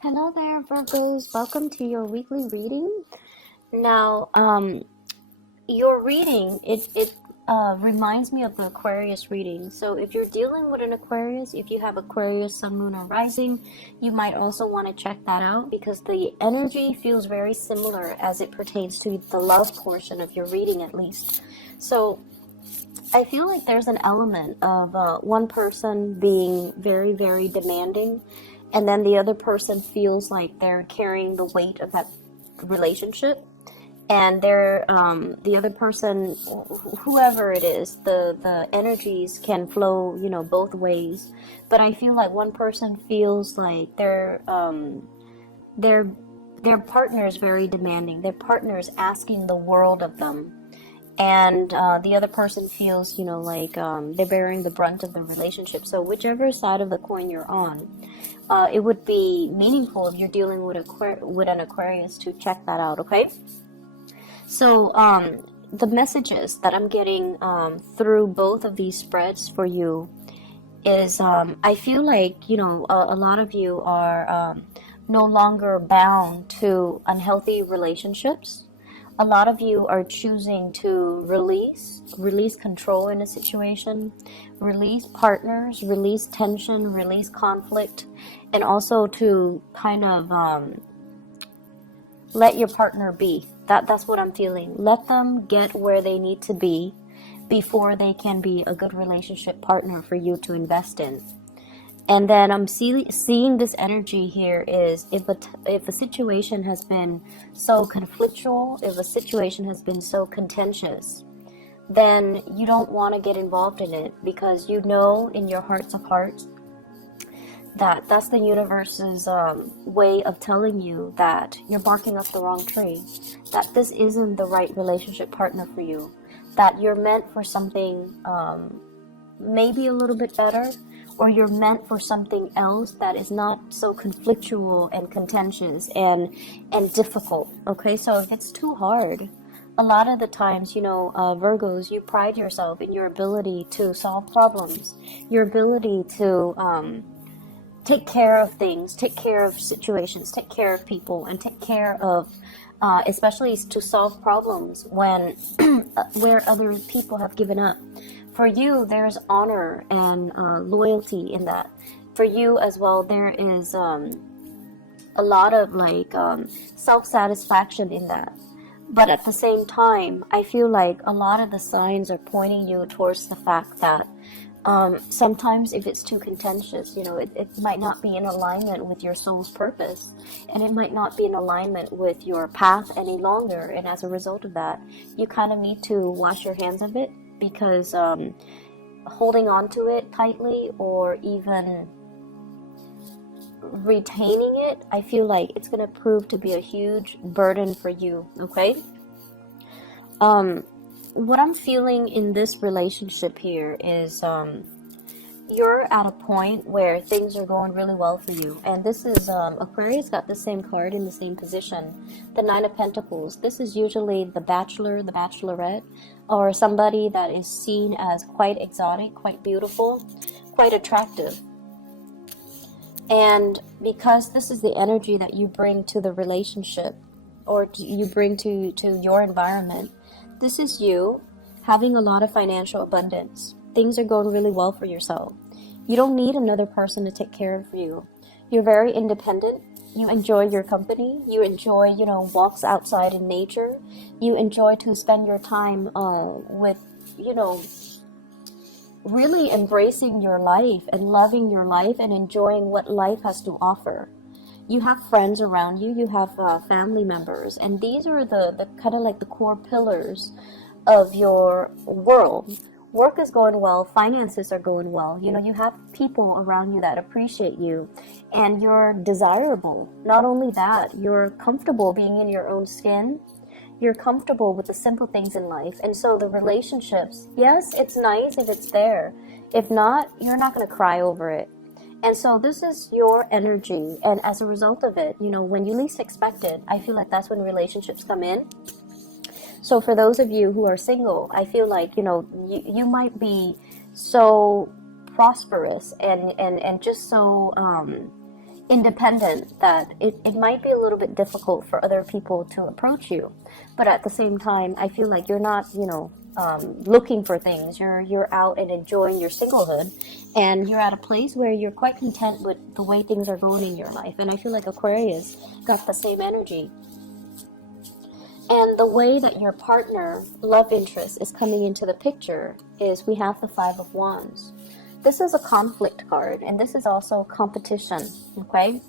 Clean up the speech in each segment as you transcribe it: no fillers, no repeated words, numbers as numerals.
Hello there, Virgos. Welcome to your weekly reading. Now, your reading, it reminds me of the Aquarius reading. So if you're dealing with an Aquarius, if you have Aquarius, Sun, Moon, or Rising, you might also want to check that out because the energy feels very similar as it pertains to the love portion of your reading, at least. So I feel like there's an element of one person being very, very demanding, and then the other person feels like they're carrying the weight of that relationship, and they're the other person, whoever it is, the energies can flow, both ways. But I feel like one person feels like their their partner is very demanding. Their partner is asking the world of them, and the other person feels, like they're bearing the brunt of the relationship. So whichever side of the coin you're on, it would be meaningful if you're dealing with an Aquarius to check that out. Okay, so the messages that I'm getting through both of these spreads for you is I feel like a lot of you are no longer bound to unhealthy relationships. A lot of you are choosing to release control in a situation, release partners, release tension, release conflict, and also to kind of let your partner be. That's what I'm feeling. Let them get where they need to be before they can be a good relationship partner for you to invest in. And then I'm seeing this energy here is if a situation has been so conflictual, if a situation has been so contentious, then you don't want to get involved in it because you know in your hearts of hearts that that's the universe's way of telling you that you're barking up the wrong tree, that this isn't the right relationship partner for you, that you're meant for something maybe a little bit better, or you're meant for something else that is not so conflictual and contentious and difficult. Okay, so if it's too hard, a lot of the times, Virgos, you pride yourself in your ability to solve problems, your ability to take care of things, take care of situations, take care of people, and take care of especially to solve problems when where other people have given up. For you, there's honor and loyalty in that. For you as well, there is a lot of self-satisfaction in that. But at the same time, I feel like a lot of the signs are pointing you towards the fact that sometimes if it's too contentious, it might not be in alignment with your soul's purpose, and it might not be in alignment with your path any longer. And as a result of that, you kind of need to wash your hands of it, because holding on to it tightly or even retaining it, I feel like it's going to prove to be a huge burden for you. Okay, what I'm feeling in this relationship here is you're at a point where things are going really well for you. And this is Aquarius got the same card in the same position, the Nine of Pentacles. This is usually the bachelor, the bachelorette, or somebody that is seen as quite exotic, quite beautiful, quite attractive. And because this is the energy that you bring to the relationship, or you bring to your environment, this is you having a lot of financial abundance. Things are going really well for yourself. You don't need another person to take care of you. You're very independent. You enjoy your company. You enjoy, walks outside in nature. You enjoy to spend your time with, really embracing your life and loving your life and enjoying what life has to offer. You have friends around you. You have family members. And these are the kind of like the core pillars of your world. Work is going well, finances are going well, you have people around you that appreciate you, and you're desirable. Not only that, you're comfortable being in your own skin, you're comfortable with the simple things in life. And so the relationships, yes, it's nice if it's there. If not, you're not going to cry over it. And so this is your energy, and as a result of it, when you least expect it, I feel like that's when relationships come in. So for those of you who are single, I feel like, you might be so prosperous and just so, independent that it might be a little bit difficult for other people to approach you. But at the same time, I feel like you're not, looking for things. You're out and enjoying your singlehood, and you're at a place where you're quite content with the way things are going in your life. And I feel like Aquarius got the same energy. And the way that your partner, love interest, is coming into the picture is we have the Five of Wands. This is a conflict card, and this is also competition, okay?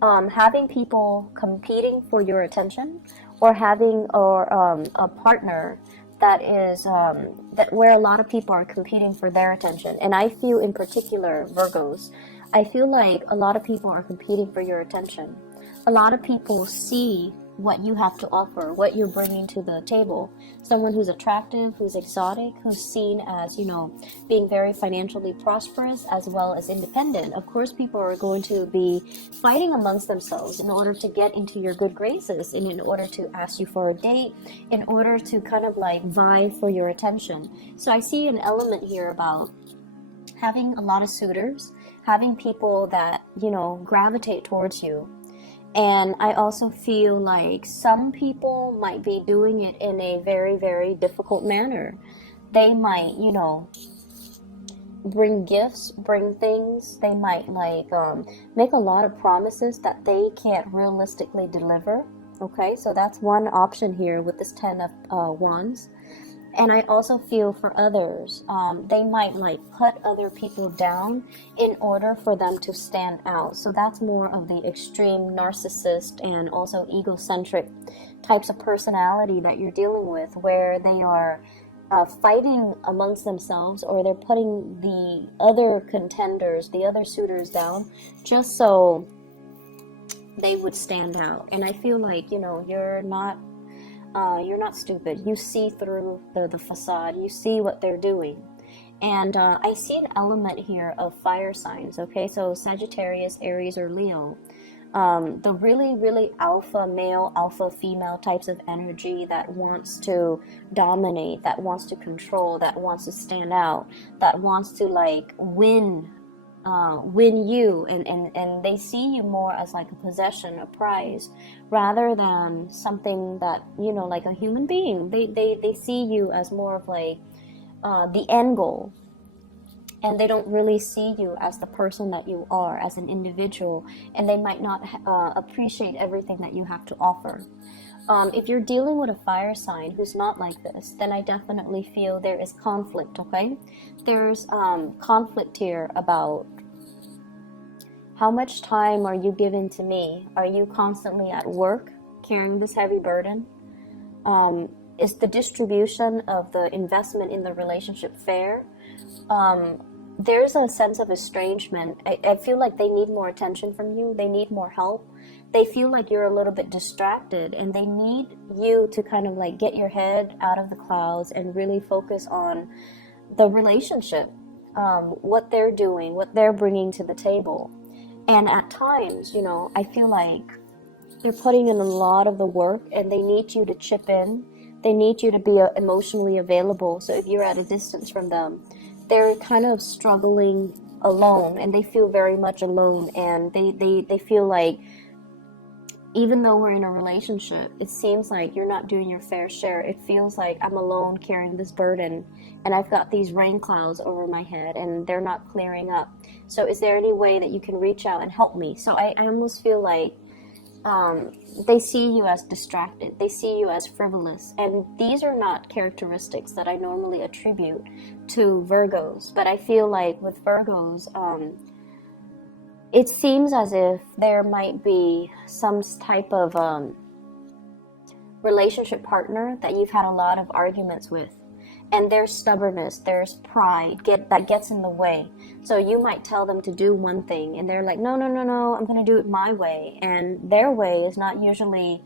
Having people competing for your attention, or having a partner that is that where a lot of people are competing for their attention. And I feel in particular, Virgos, I feel like a lot of people are competing for your attention. A lot of people see what you have to offer, what you're bringing to the table. Someone who's attractive, who's exotic, who's seen as, being very financially prosperous as well as independent. Of course, people are going to be fighting amongst themselves in order to get into your good graces, and in order to ask you for a date, in order to kind of like vie for your attention. So I see an element here about having a lot of suitors, having people that, gravitate towards you. And I also feel like some people might be doing it in a very, very difficult manner. They might, bring gifts, bring things. They might make a lot of promises that they can't realistically deliver. Okay, so that's one option here with this Ten of Wands. And I also feel for others, they might put other people down in order for them to stand out. So that's more of the extreme narcissist and also egocentric types of personality that you're dealing with, where they are fighting amongst themselves, or they're putting the other contenders, the other suitors down, just so they would stand out. And I feel like, you're not stupid. You see through the facade. You see what they're doing. And I see an element here of fire signs, okay? So Sagittarius, Aries, or Leo. The really, really alpha male, alpha female types of energy that wants to dominate, that wants to control, that wants to stand out, that wants to win you, and they see you more as like a possession, a prize, rather than something that, like a human being. They see you as more of the end goal, and they don't really see you as the person that you are, as an individual, and they might not appreciate everything that you have to offer. If you're dealing with a fire sign who's not like this, then I definitely feel there is conflict, okay? There's conflict here about how much time are you giving to me? Are you constantly at work carrying this heavy burden? Is the distribution of the investment in the relationship fair? There's a sense of estrangement. I feel like they need more attention from you. They need more help. They feel like you're a little bit distracted, and they need you to kind of get your head out of the clouds and really focus on the relationship, what they're doing, what they're bringing to the table. And at times, I feel like they're putting in a lot of the work, and they need you to chip in. They need you to be emotionally available. So if you're at a distance from them, they're kind of struggling alone, and they feel very much alone, and they feel like, even though we're in a relationship, it seems like you're not doing your fair share. It feels like I'm alone carrying this burden, and I've got these rain clouds over my head, and they're not clearing up. So is there any way that you can reach out and help me? So I almost feel like they see you as distracted. They see you as frivolous. And these are not characteristics that I normally attribute to Virgos. But I feel like with Virgos, it seems as if there might be some type of relationship partner that you've had a lot of arguments with. And there's stubbornness, there's pride that gets in the way. So you might tell them to do one thing, and they're like, no, I'm going to do it my way. And their way is not usually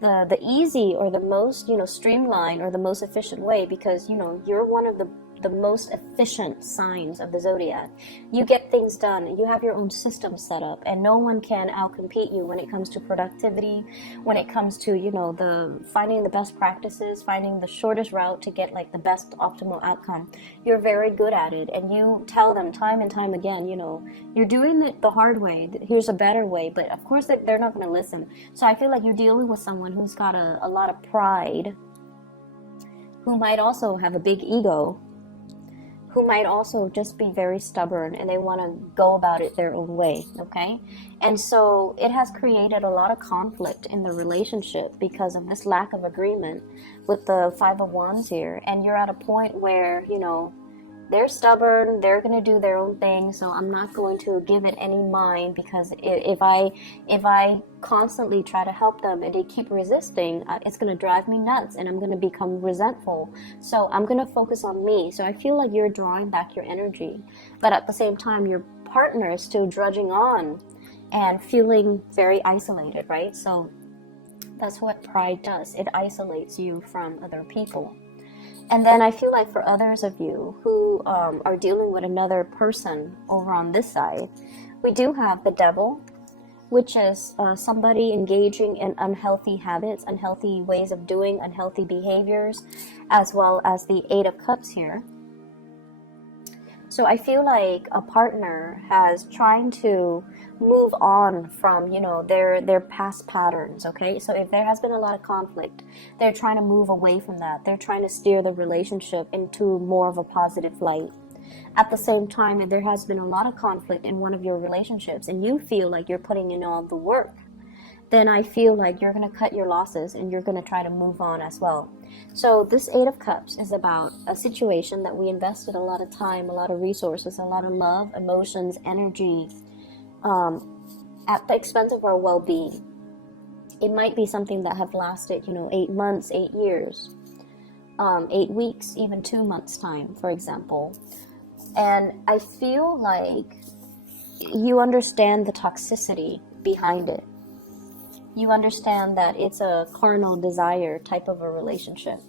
the easy or the most, streamlined or the most efficient way, because, you're one of the most efficient signs of the zodiac. You get things done. You have your own system set up, and no one can outcompete you when it comes to productivity, when it comes to, you know, the finding the best practices, finding the shortest route to get like the best optimal outcome. You're very good at it, and you tell them time and time again, you know, you're doing it the hard way. Here's a better way, but of course they're not going to listen. So I feel like you're dealing with someone who's got a lot of pride, who might also have a big ego, who might also just be very stubborn, and they want to go about it their own way, okay? And so it has created a lot of conflict in the relationship because of this lack of agreement with the Five of Wands here. And you're at a point where, you know, they're stubborn, they're going to do their own thing, so I'm not going to give it any mind, because if I constantly try to help them and they keep resisting, it's going to drive me nuts, and I'm going to become resentful. So I'm going to focus on me. So I feel like you're drawing back your energy, but at the same time your partner is still drudging on and feeling very isolated, right? So that's what pride does. It isolates you from other people. And then I feel like for others of you who are dealing with another person over on this side, we do have the Devil, which is somebody engaging in unhealthy habits, unhealthy ways of doing, unhealthy behaviors, as well as the Eight of Cups here. So I feel like a partner has trying to move on from, you know, their past patterns, okay? So if there has been a lot of conflict, they're trying to move away from that. They're trying to steer the relationship into more of a positive light. At the same time, if there has been a lot of conflict in one of your relationships and you feel like you're putting in all the work, then I feel like you're going to cut your losses and you're going to try to move on as well. So this Eight of Cups is about a situation that we invested a lot of time, a lot of resources, a lot of love, emotions, energy, at the expense of our well-being. It might be something that have lasted, you know, 8 months, 8 years, 8 weeks, even 2 months time, for example. And I feel like you understand the toxicity behind it. You understand that it's a carnal desire type of a relationship.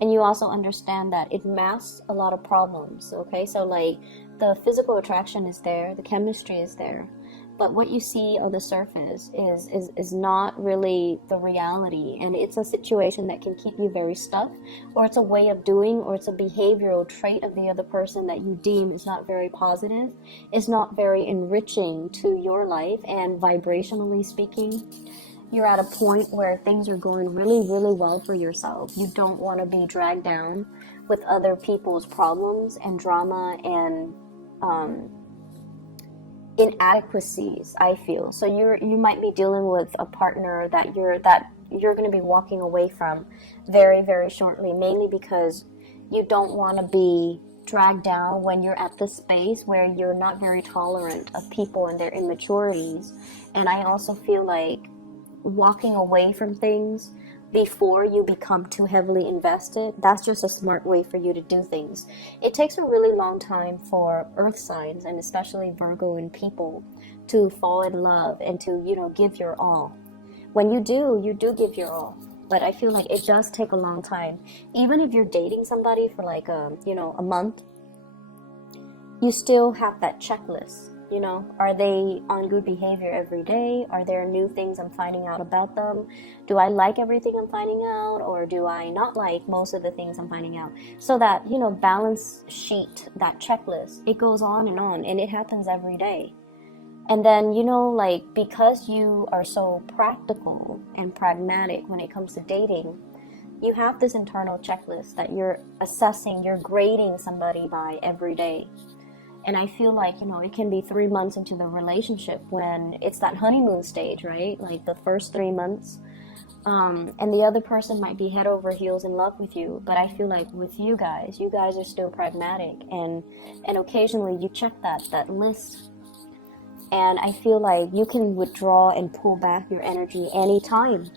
And you also understand that it masks a lot of problems, okay? So like the physical attraction is there, the chemistry is there, but what you see on the surface is not really the reality. And it's a situation that can keep you very stuck, or it's a way of doing, or it's a behavioral trait of the other person that you deem is not very positive, is not very enriching to your life. And vibrationally speaking, you're at a point where things are going really, really well for yourself. You don't want to be dragged down with other people's problems and drama and inadequacies, I feel. So you might be dealing with a partner that you're going to be walking away from very, very shortly, mainly because you don't want to be dragged down when you're at this space where you're not very tolerant of people and their immaturities. And I also feel like walking away from things before you become too heavily invested, that's just a smart way for you to do things. It takes a really long time for earth signs, and especially Virgo and people, to fall in love and to, you know, give your all. When you do give your all. But I feel like it does take a long time. Even if you're dating somebody for like a month, you still have that checklist. You know, are they on good behavior every day? Are there new things I'm finding out about them? Do I like everything I'm finding out, or do I not like most of the things I'm finding out? So that, you know, balance sheet, that checklist, it goes on, and it happens every day. And then, you know, like, because you are so practical and pragmatic when it comes to dating, you have this internal checklist that you're assessing, you're grading somebody by every day. And I feel like, you know, it can be 3 months into the relationship when it's that honeymoon stage, right? Like the first 3 months. And the other person might be head over heels in love with you. But I feel like with you guys are still pragmatic. And occasionally you check that list. And I feel like you can withdraw and pull back your energy anytime.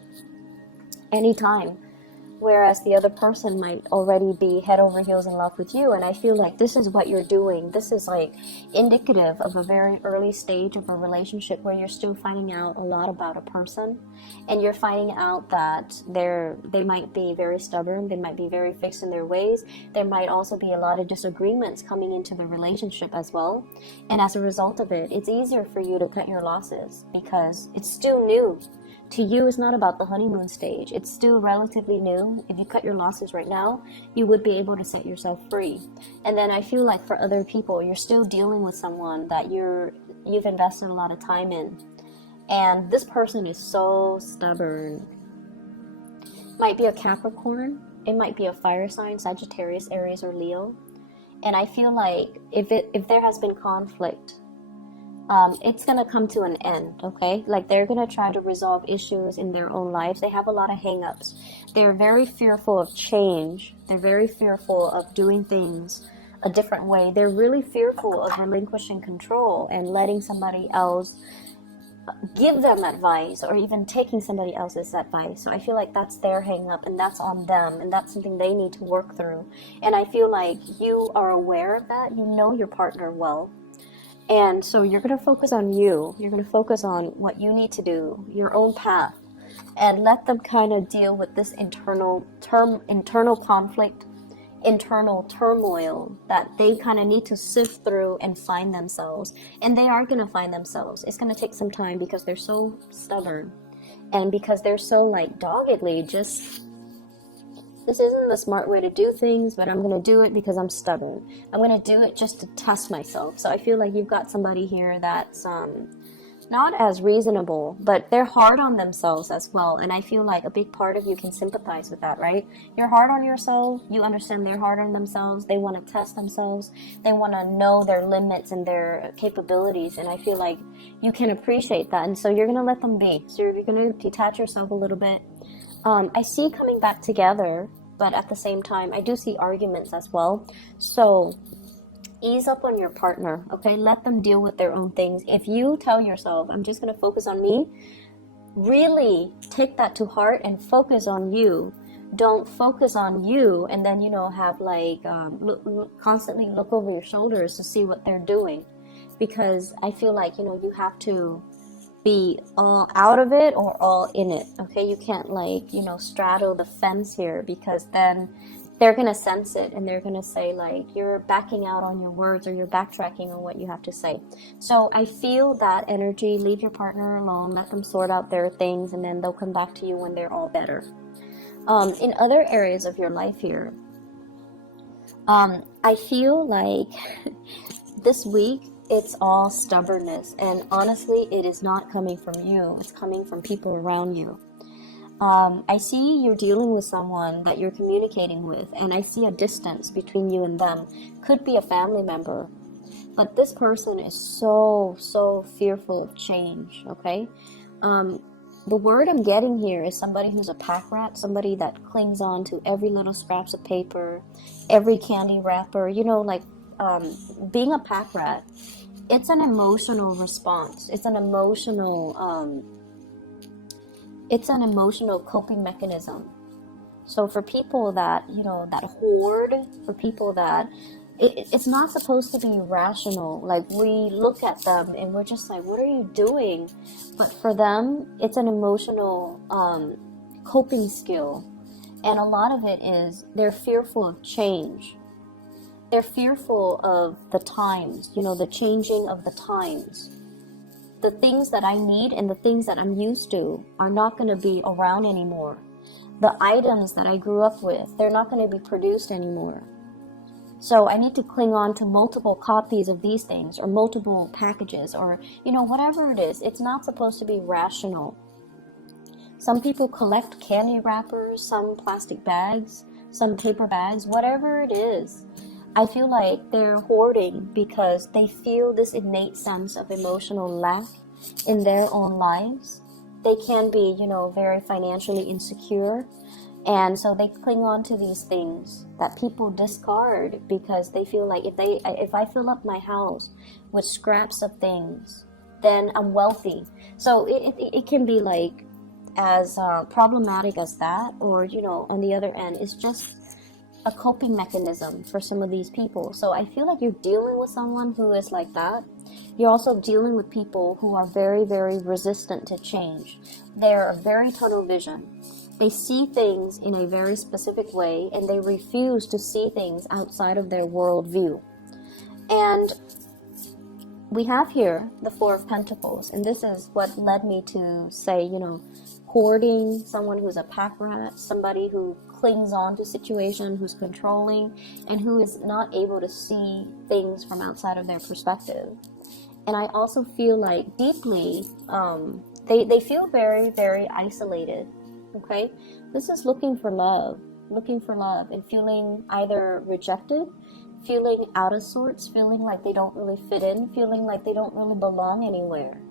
whereas the other person might already be head over heels in love with you. And I feel like this is what you're doing. This is like indicative of a very early stage of a relationship where you're still finding out a lot about a person, and you're finding out that they might be very stubborn, they might be very fixed in their ways. There might also be a lot of disagreements coming into the relationship as well. And as a result of it, it's easier for you to cut your losses because it's still new. To you, it's not about the honeymoon stage. It's still relatively new. If you cut your losses right now, you would be able to set yourself free. And then I feel like for other people, you're still dealing with someone that you've invested a lot of time in. And this person is so stubborn. Might be a Capricorn. It might be a fire sign, Sagittarius, Aries, or Leo. And I feel like if there has been conflict, it's going to come to an end, okay? Like they're going to try to resolve issues in their own lives. They have a lot of hang-ups. They're very fearful of change. They're very fearful of doing things a different way. They're really fearful of relinquishing control and letting somebody else give them advice, or even taking somebody else's advice. So I feel like that's their hang-up, and that's on them, and that's something they need to work through. And I feel like you are aware of that. You know your partner well. And so you're going to focus on you. You're going to focus on what you need to do, your own path, and let them kind of deal with this internal conflict, internal turmoil that they kind of need to sift through and find themselves. And they are going to find themselves. It's going to take some time because they're so stubborn, and because they're so like doggedly just, this isn't the smart way to do things, but I'm going to do it because I'm stubborn. I'm going to do it just to test myself. So I feel like you've got somebody here that's not as reasonable, but they're hard on themselves as well. And I feel like a big part of you can sympathize with that, right? You're hard on yourself. You understand they're hard on themselves. They want to test themselves. They want to know their limits and their capabilities. And I feel like you can appreciate that. And so you're going to let them be. So you're going to detach yourself a little bit. I see coming back together, but at the same time, I do see arguments as well. So ease up on your partner, okay? Let them deal with their own things. If you tell yourself, I'm just going to focus on me, really take that to heart and focus on you. Don't focus on you and then, have like constantly look over your shoulders to see what they're doing. Because I feel like, you have to be all out of it or all in it, okay? You can't straddle the fence here, because then they're going to sense it and they're going to say like you're backing out on your words, or you're backtracking on what you have to say. So I feel that energy. Leave your partner alone, let them sort out their things, and then they'll come back to you when they're all better. In other areas of your life here, I feel like this week it's all stubbornness, and honestly it is not coming from you, it's coming from people around you. I see you're dealing with someone that you're communicating with, and I see a distance between you and them. Could be a family member, but this person is so fearful of change, okay? The word I'm getting here is somebody who's a pack rat, somebody that clings on to every little scraps of paper, every candy wrapper, being a pack rat. It's an emotional response. It's an emotional coping mechanism. So for people that, that hoard, for people that, it's not supposed to be rational. Like, we look at them and we're just like, what are you doing? But for them, it's an emotional coping skill. And a lot of it is they're fearful of change. They're fearful of the times, the changing of the times. The things that I need and the things that I'm used to are not going to be around anymore. The items that I grew up with, they're not going to be produced anymore. So I need to cling on to multiple copies of these things, or multiple packages, or, whatever it is. It's not supposed to be rational. Some people collect candy wrappers, some plastic bags, some paper bags, whatever it is. I feel like they're hoarding because they feel this innate sense of emotional lack in their own lives. They can be, very financially insecure. And so they cling on to these things that people discard because they feel like if I fill up my house with scraps of things, then I'm wealthy. So it can be like as problematic as that, or, you know, on the other end, it's just a coping mechanism for some of these people. So I feel like you're dealing with someone who is like that. You're also dealing with people who are very, very resistant to change. They're very tunnel vision. They see things in a very specific way, and they refuse to see things outside of their worldview. And we have here the Four of Pentacles, and this is what led me to say, you know, hoarding, someone who's a pack rat, somebody who clings on to situation, who's controlling, and who is not able to see things from outside of their perspective. And I also feel like deeply, they feel very, very isolated, okay? This is looking for love, and feeling either rejected, feeling out of sorts, feeling like they don't really fit in, feeling like they don't really belong anywhere.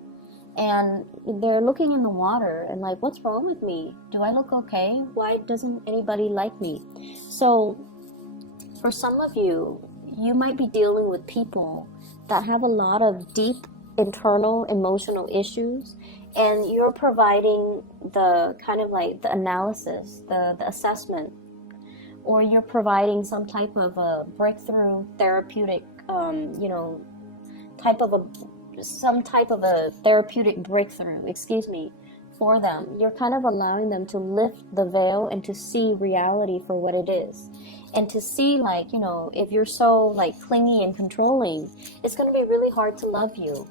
And they're looking in the water and like, what's wrong with me? Do I look okay? Why doesn't anybody like me? So for some of you, you might be dealing with people that have a lot of deep internal emotional issues, and you're providing the kind of like the analysis, the assessment, or you're providing some type of a breakthrough therapeutic, some type of a therapeutic breakthrough, for them. You're kind of allowing them to lift the veil and to see reality for what it is. And to see, like, you know, if you're so like clingy and controlling, it's going to be really hard to love you.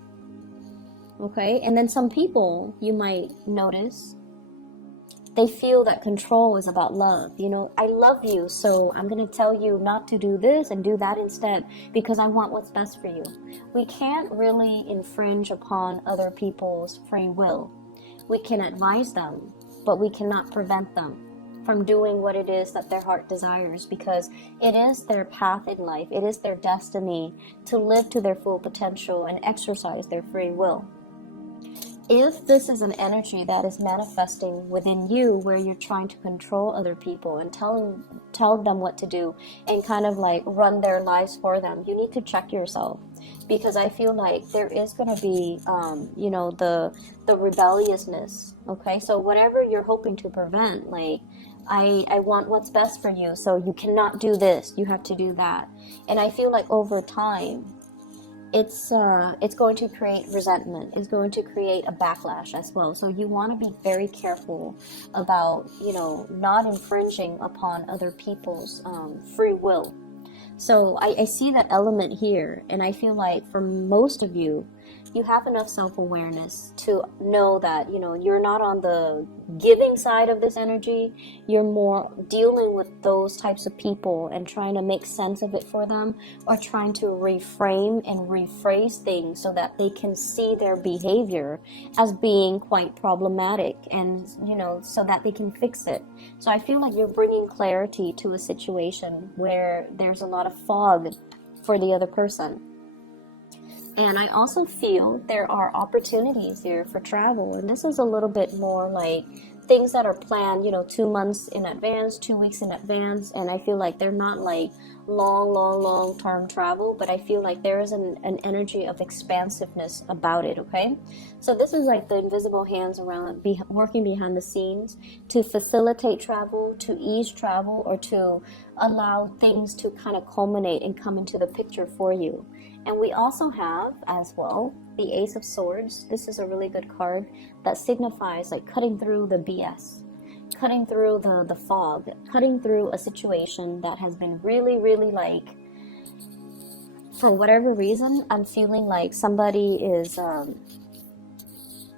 Okay? And then some people, you might notice, they feel that control is about love. You know, I love you, so I'm going to tell you not to do this and do that instead because I want what's best for you. We can't really infringe upon other people's free will. We can advise them, but we cannot prevent them from doing what it is that their heart desires, because it is their path in life. It is their destiny to live to their full potential and exercise their free will. If this is an energy that is manifesting within you, where you're trying to control other people and tell them what to do and kind of like run their lives for them, you need to check yourself, because I feel like there is going to be, the rebelliousness. Okay, so whatever you're hoping to prevent, like, I want what's best for you, so you cannot do this, you have to do that. And I feel like over time, it's going to create resentment. It's going to create a backlash as well. So you want to be very careful about, you know, not infringing upon other people's free will. So I see that element here, and I feel like for most of you, you have enough self-awareness to know that, you know, you're not on the giving side of this energy. You're more dealing with those types of people and trying to make sense of it for them, or trying to reframe and rephrase things so that they can see their behavior as being quite problematic, and, you know, so that they can fix it. So I feel like you're bringing clarity to a situation where there's a lot of fog for the other person. And I also feel there are opportunities here for travel. And this is a little bit more like things that are planned, you know, 2 months in advance, 2 weeks in advance. And I feel like they're not like long-term travel, but I feel like there is an energy of expansiveness about it, okay? So this is like the invisible hands around, working behind the scenes to facilitate travel, to ease travel, or to allow things to kind of culminate and come into the picture for you. And we also have, as well, the Ace of Swords. This is a really good card that signifies like cutting through the BS, cutting through the fog, cutting through a situation that has been really, really like, for whatever reason, I'm feeling like somebody is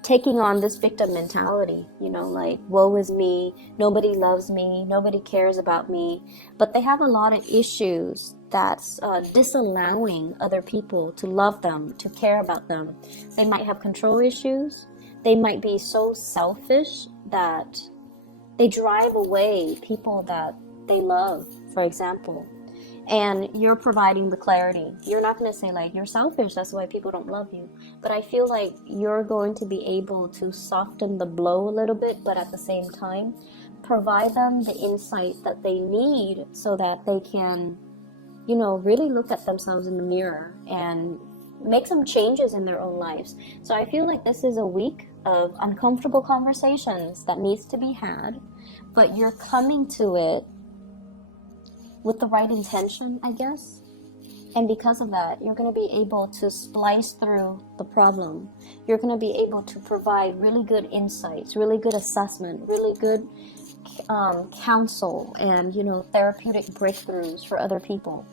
taking on this victim mentality, you know, like, woe is me, nobody loves me, nobody cares about me. But they have a lot of issues that's disallowing other people to love them, to care about them. They might have control issues. They might be so selfish that they drive away people that they love, for example. And you're providing the clarity. You're not going to say like, you're selfish, that's why people don't love you. But I feel like you're going to be able to soften the blow a little bit, but at the same time, provide them the insight that they need so that they can, you know, really look at themselves in the mirror and make some changes in their own lives. So I feel like this is a week of uncomfortable conversations that needs to be had, but you're coming to it with the right intention, I guess. And because of that, you're going to be able to splice through the problem. You're going to be able to provide really good insights, really good assessment, really good counsel, and, you know, therapeutic breakthroughs for other people.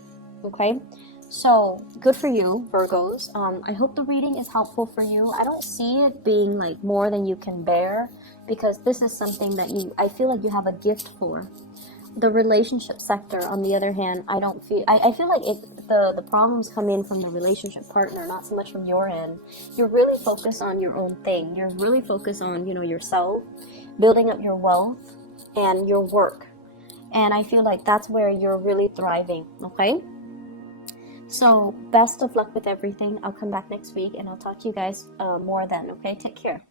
Okay? So, good for you, Virgos. I hope the reading is helpful for you. I don't see it being like more than you can bear, because this is something that I feel like you have a gift for. The relationship sector, on the other hand, I feel like the problems come in from the relationship partner, not so much from your end. You're really focused on your own thing. You're really focused on, you know, yourself, building up your wealth and your work. And I feel like that's where you're really thriving, okay? So, best of luck with everything. I'll come back next week and I'll talk to you guys more then, okay? Take care.